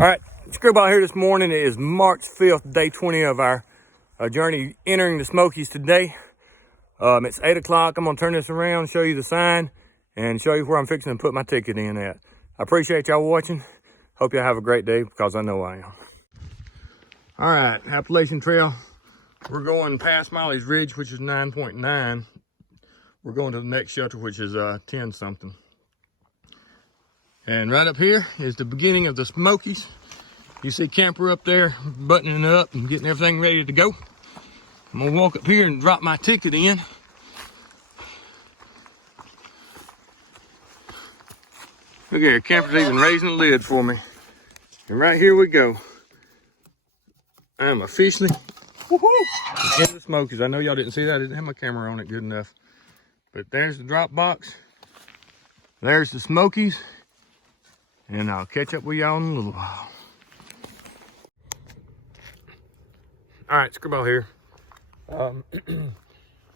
All right, Screwball here this morning. It is March 5th, day 20 of our journey entering the Smokies today. It's 8 o'clock. I'm gonna turn this around, show you the sign, and show you where I'm fixing to put my ticket in at. I appreciate y'all watching. Hope y'all have a great day, because I know I am. All right, Appalachian Trail. We're going past Miley's Ridge, which is 9.9. We're going to the next shelter, which is 10 something. And right up here is the beginning of the Smokies. You see camper up there buttoning up and getting everything ready to go. I'm gonna walk up here and drop my ticket in. Look here, camper's even raising the lid for me. And right here we go. I'm officially in the Smokies. I know y'all didn't see that. I didn't have my camera on it good enough. But there's the drop box. There's the Smokies. And I'll catch up with y'all in a little while. All right, Screwball here. I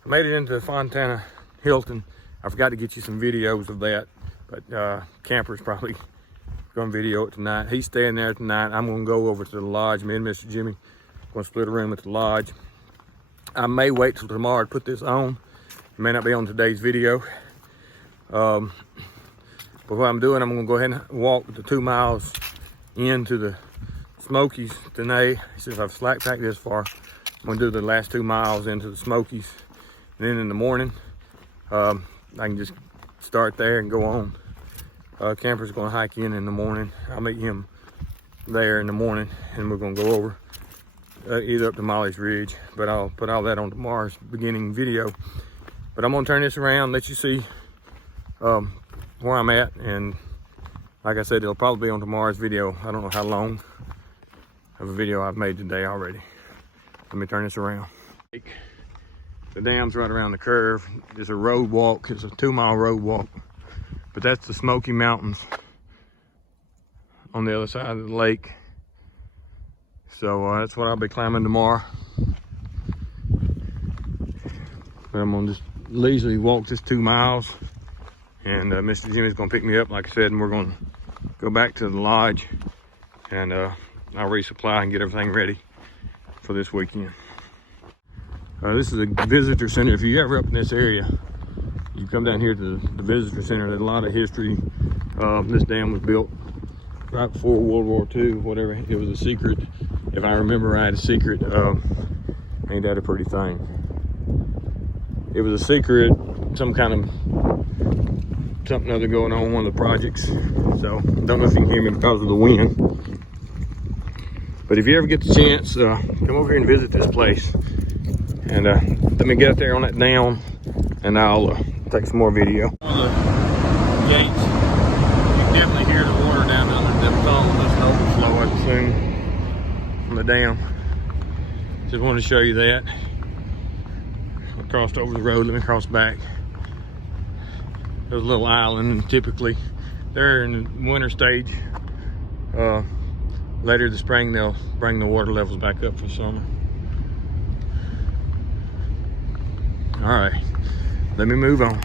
made it into Fontana, Hilton. I forgot to get you some videos of that, but camper's probably gonna video it tonight. He's staying there tonight. I'm gonna go over to the lodge. Me and Mr. Jimmy gonna split a room at the lodge. I may wait till tomorrow to put this on. It may not be on today's video. But what I'm doing, I'm gonna go ahead and walk the 2 miles into the Smokies today. Since I've slack packed this far, I'm gonna do the last 2 miles into the Smokies. And then in the morning, I can just start there and go on. Camper's gonna hike in the morning. I'll meet him there in the morning, and we're gonna go over either up to Miley's Ridge, but I'll put all that on tomorrow's beginning video. But I'm gonna turn this around, let you see where I'm at, and like I said, it'll probably be on tomorrow's video. I don't know how long of a video I've made today already. Let me turn this around. The dam's right around the curve. It's a road walk. It's a 2 mile road walk, but that's the Smoky Mountains on the other side of the lake. So that's what I'll be climbing tomorrow. But I'm gonna just leisurely walk this 2 miles. And Mr. Jimmy's gonna pick me up, like I said, and we're gonna go back to the lodge, and I'll resupply and get everything ready for this weekend. This is a visitor center. If you're ever up in this area, you come down here to the visitor center. There's a lot of history. This dam was built right before World War II, whatever. It was a secret, if I remember right, a secret. Ain't that a pretty thing? It was a secret, some kind of something other going on one of the projects. So don't know if you can hear me because of the wind, but if you ever get the chance, come over here and visit this place, and let me get up there on that dam, and I'll take some more video. On the gates, you can definitely hear the water down under them tunnels. That's an overflow, I assume, on the dam. Just wanted to show you that. I crossed over the road. Let me cross back. There's a little island, and typically they're in the winter stage. Later this spring, they'll bring the water levels back up for summer. All right, let me move on.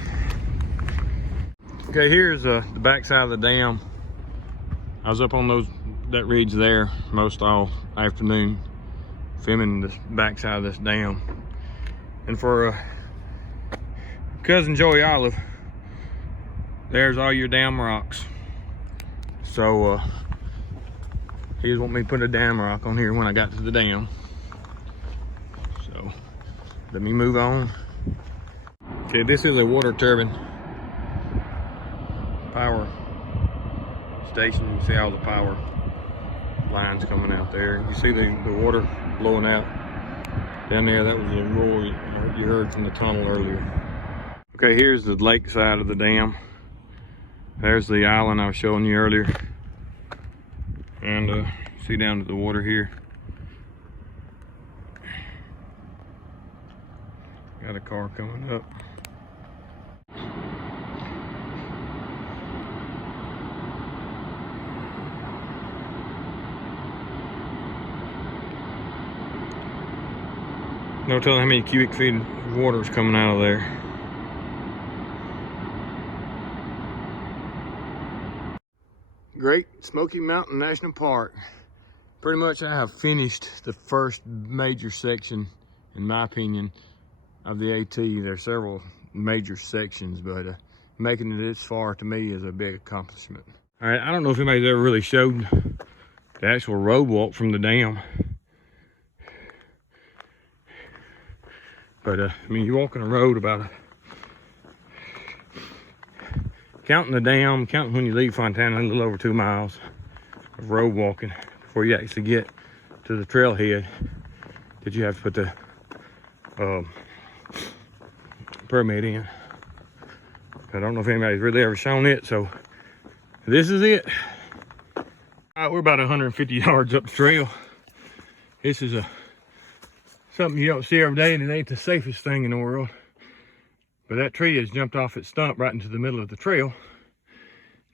Okay, here's the back side of the dam. I was up on that ridge there most all afternoon, filming the back side of this dam. And for cousin Joey Olive, there's all your dam rocks. So he just want me to put a dam rock on here when I got to the dam. So let me move on. Okay, this is a water turbine power station. You see all the power lines coming out there. You see the water blowing out down there. That was a roar you heard from the tunnel earlier. Okay, here's the lake side of the dam. There's the island I was showing you earlier. And see down to the water here. Got a car coming up. No telling how many cubic feet of water is coming out of there. Great Smoky Mountain National Park. Pretty much I have finished the first major section, in my opinion, of the AT. There's several major sections, but making it this far to me is a big accomplishment. All right, I don't know if anybody's ever really showed the actual road walk from the dam. But I mean, you're walking a road about counting the dam, counting when you leave Fontana, a little over 2 miles of road walking before you actually get to the trailhead that you have to put the permit in. I don't know if anybody's really ever shown it, so this is it. All right, we're about 150 yards up the trail. This is something you don't see every day, and it ain't the safest thing in the world. But that tree has jumped off its stump right into the middle of the trail.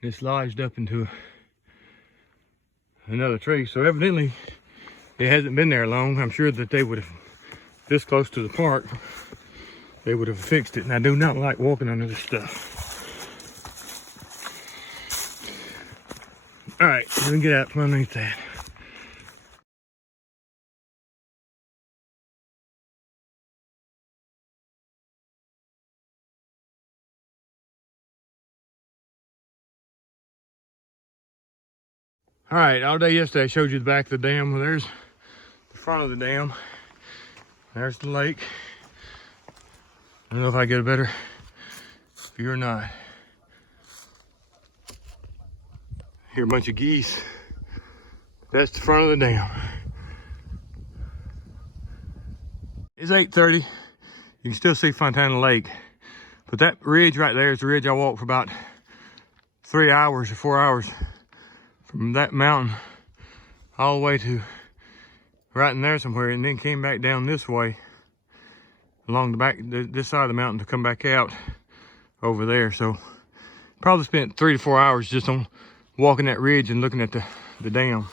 It's lodged up into another tree. So evidently, it hasn't been there long. I'm sure that they would have, this close to the park, they would have fixed it. And I do not like walking under this stuff. All right, let me get out from underneath that. All right, all day yesterday I showed you the back of the dam. Well, there's the front of the dam. There's the lake. I don't know if I get a better view or not. Hear a bunch of geese. That's the front of the dam. It's 8:30. You can still see Fontana Lake. But that ridge right there is the ridge I walked for about 3 hours or 4 hours. From that mountain all the way to right in there somewhere, and then came back down this way along the back, this side of the mountain to come back out over there. So probably spent 3 to 4 hours just on walking that ridge and looking at the dam.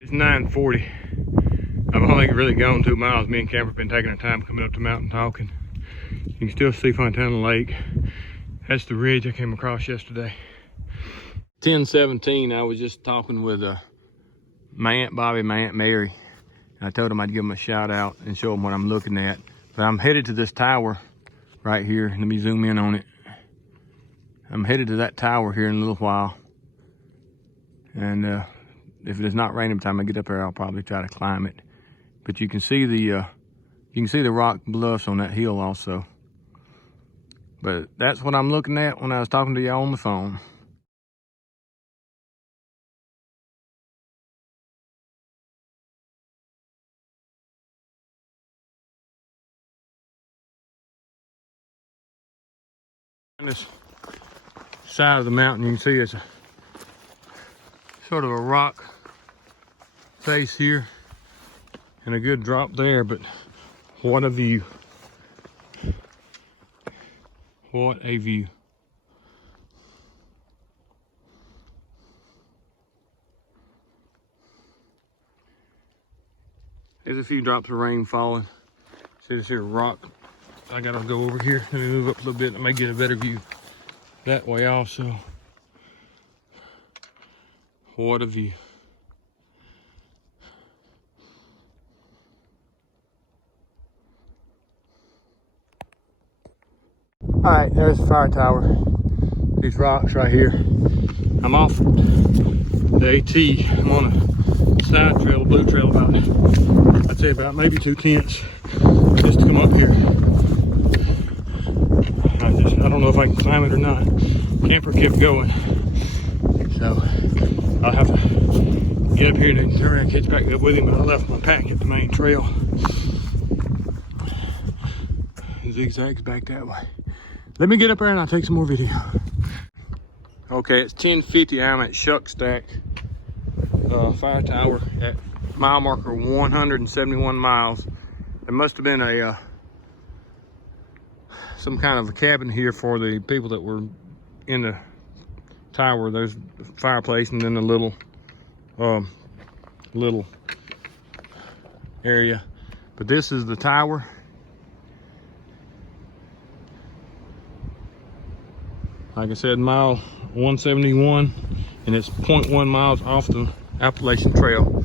It's 9:40. I've only really gone 2 miles. Me and Camper been taking our time coming up the mountain talking. You can still see Fontana Lake. That's the ridge I came across yesterday. 10:17, I was just talking with my Aunt Bobby, my Aunt Mary. And I told them I'd give them a shout out and show them what I'm looking at. But I'm headed to this tower right here. Let me zoom in on it. I'm headed to that tower here in a little while. And if it's not raining by the time I get up there, I'll probably try to climb it. But you can see the rock bluffs on that hill also. But that's what I'm looking at when I was talking to y'all on the phone. On this side of the mountain, you can see it's a sort of a rock face here and a good drop there, but what a view. What a view. There's a few drops of rain falling. See this here rock. I gotta go over here. Let me move up a little bit. I may get a better view that way also. What a view. All right, there's the fire tower. These rocks right here. I'm off the AT. I'm on a side trail, a blue trail, about, I'd say about maybe 2/10 just to come up here. I don't know if I can climb it or not. Camper kept going. So I'll have to get up here and turn around and catch back up with him. But I left my pack at the main trail. Zigzags back that way. Let me get up there and I'll take some more video. Okay, it's 10:50. I'm at Shuck Stack Fire Tower at mile marker 171 miles. There must have been a some kind of a cabin here for the people that were in the tower. There's the fireplace and then a little area. But this is the tower. Like I said, mile 171. and it's 0.1 miles off the Appalachian Trail.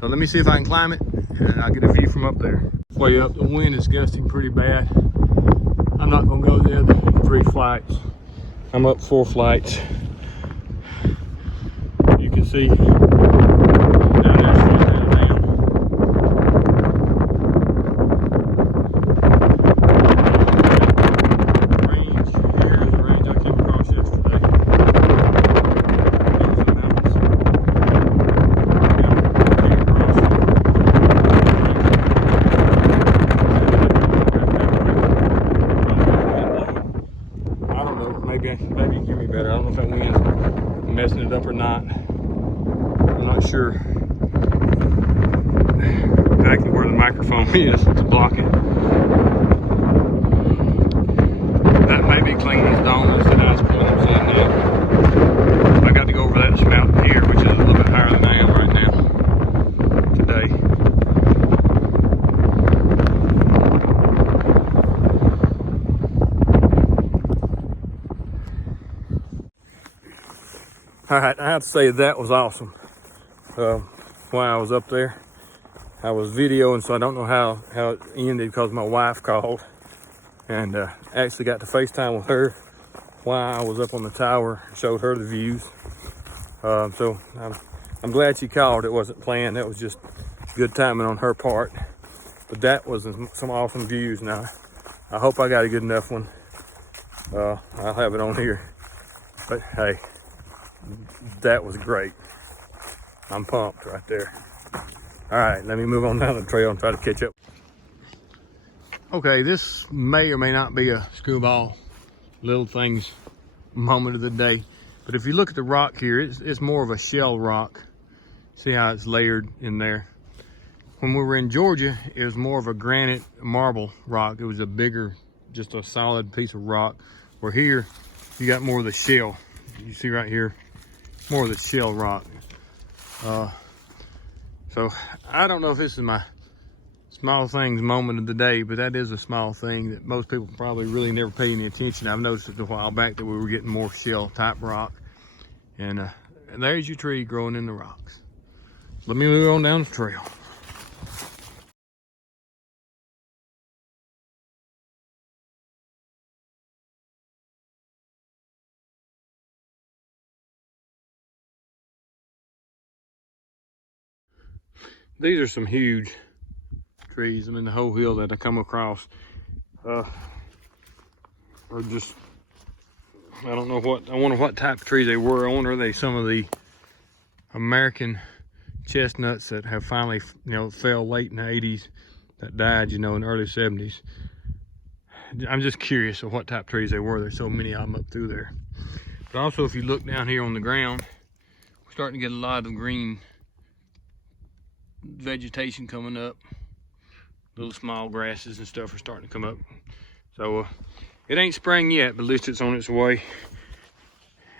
So let me see if I can climb it, and I'll get a view from up there. Way up, the wind is gusting pretty bad. I'm not gonna go the other 3 flights. I'm up 4 flights. You can see down there, Fontana down. Range here is the range I came across yesterday. Those are the mountains. I don't know, maybe you can hear me better. I don't know if that wind's messing it up or not. I'm not sure exactly where the microphone is to block it. That may be clean as dawn. That's the nice point I'm saying now. I got to go over that mountain here, which is a little bit higher than I am right now today. All right, I have to say that was awesome. While I was up there, I was videoing, so I don't know how it ended because my wife called, and actually got to FaceTime with her while I was up on the tower and showed her the views. So I'm glad she called. It wasn't planned. That was just good timing on her part. But that was some awesome views. Now, I hope I got a good enough one. I'll have it on here. But hey, that was great. I'm pumped right there. All right, let me move on down the trail and try to catch up. Okay, this may or may not be a screwball little things moment of the day, but if you look at the rock here, it's more of a shell rock. See how it's layered in there. When we were in Georgia, it was more of a granite marble rock. It was a bigger, just a solid piece of rock. Where here, you got more of the shell. You see right here, more of the shell rock. So I don't know if this is my small things moment of the day, but that is a small thing that most people probably really never pay any attention. I've noticed it a while back that we were getting more shell type rock, and there's your tree growing in the rocks. Let me move on down the trail. These are some huge trees. I mean, the whole hill that I come across are just, I don't know what, I wonder what type of trees they were. I wonder are they some of the American chestnuts that have finally, fell late in the 80s that died, in the early 70s. I'm just curious of what type of trees they were. There's so many of them up through there. But also, if you look down here on the ground, we're starting to get a lot of green vegetation coming up. Little small grasses and stuff are starting to come up. So it ain't spring yet, but at least it's on its way.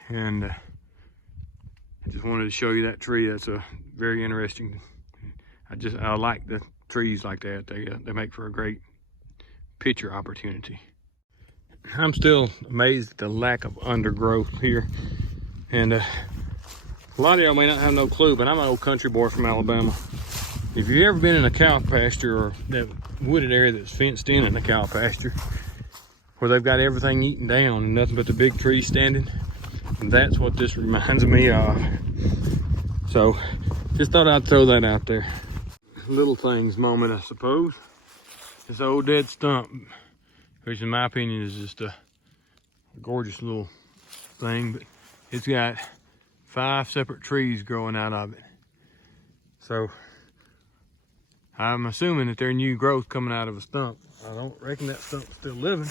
And I just wanted to show you that tree. That's a very interesting. I like the trees like that. They make for a great picture opportunity. I'm still amazed at the lack of undergrowth here. And a lot of y'all may not have no clue, but I'm an old country boy from Alabama. If you've ever been in a cow pasture or that wooded area that's fenced in a cow pasture where they've got everything eaten down and nothing but the big trees standing, that's what this reminds me of. So just thought I'd throw that out there. Little things moment, I suppose. This old dead stump, which in my opinion is just a gorgeous little thing, but it's got 5 separate trees growing out of it. So I'm assuming that there's new growth coming out of a stump. I don't reckon that stump's still living.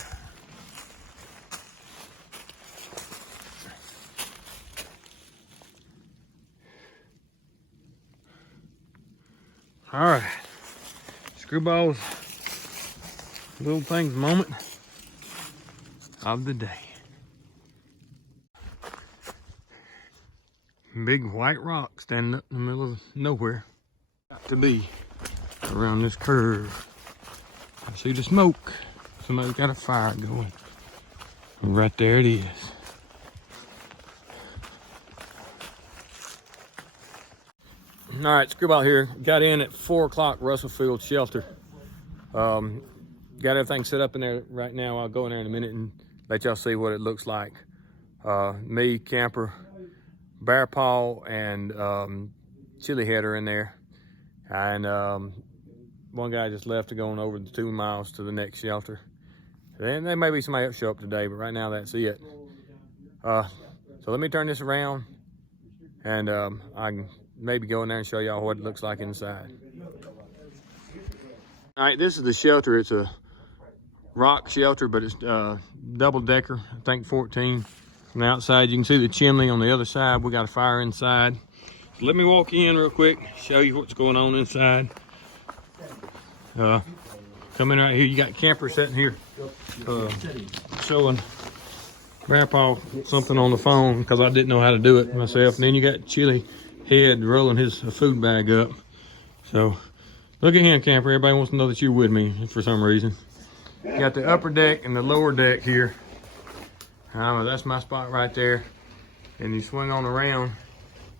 All right, Screwball's little things moment of the day. Big white rock standing up in the middle of nowhere. Got to be around this curve. I see the smoke. Somebody's got a fire going. And right there it is. All right, Screwball here. Got in at 4 o'clock, Russell Field Shelter. Got everything set up in there right now. I'll go in there in a minute and let y'all see what it looks like. Me, Camper, Bear Paw, and Chili Head are in there. And one guy just left to go on over the 2 miles to the next shelter. And there may be somebody else show up today, but right now that's it. So let me turn this around, and I can maybe go in there and show y'all what it looks like inside. All right, this is the shelter. It's a rock shelter, but it's double decker, I think 14. From the outside, you can see the chimney on the other side. We got a fire inside. So let me walk in real quick, show you what's going on inside. Come in right here, you got Camper sitting here, showing Grandpa something on the phone because I didn't know how to do it myself. And then you got Chili Head rolling his food bag up. So look at him, Camper. Everybody wants to know that you're with me for some reason. You got the upper deck and the lower deck here. That's my spot right there. And you swing on around.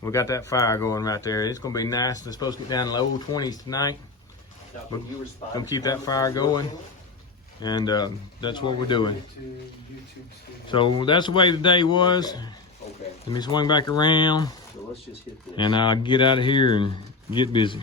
We got that fire going right there. It's gonna be nice. It's supposed to get down in the low 20s tonight. We're gonna keep that fire going. And that's what we're doing. So that's the way the day was. Let me swing back around, and I'll get out of here and get busy.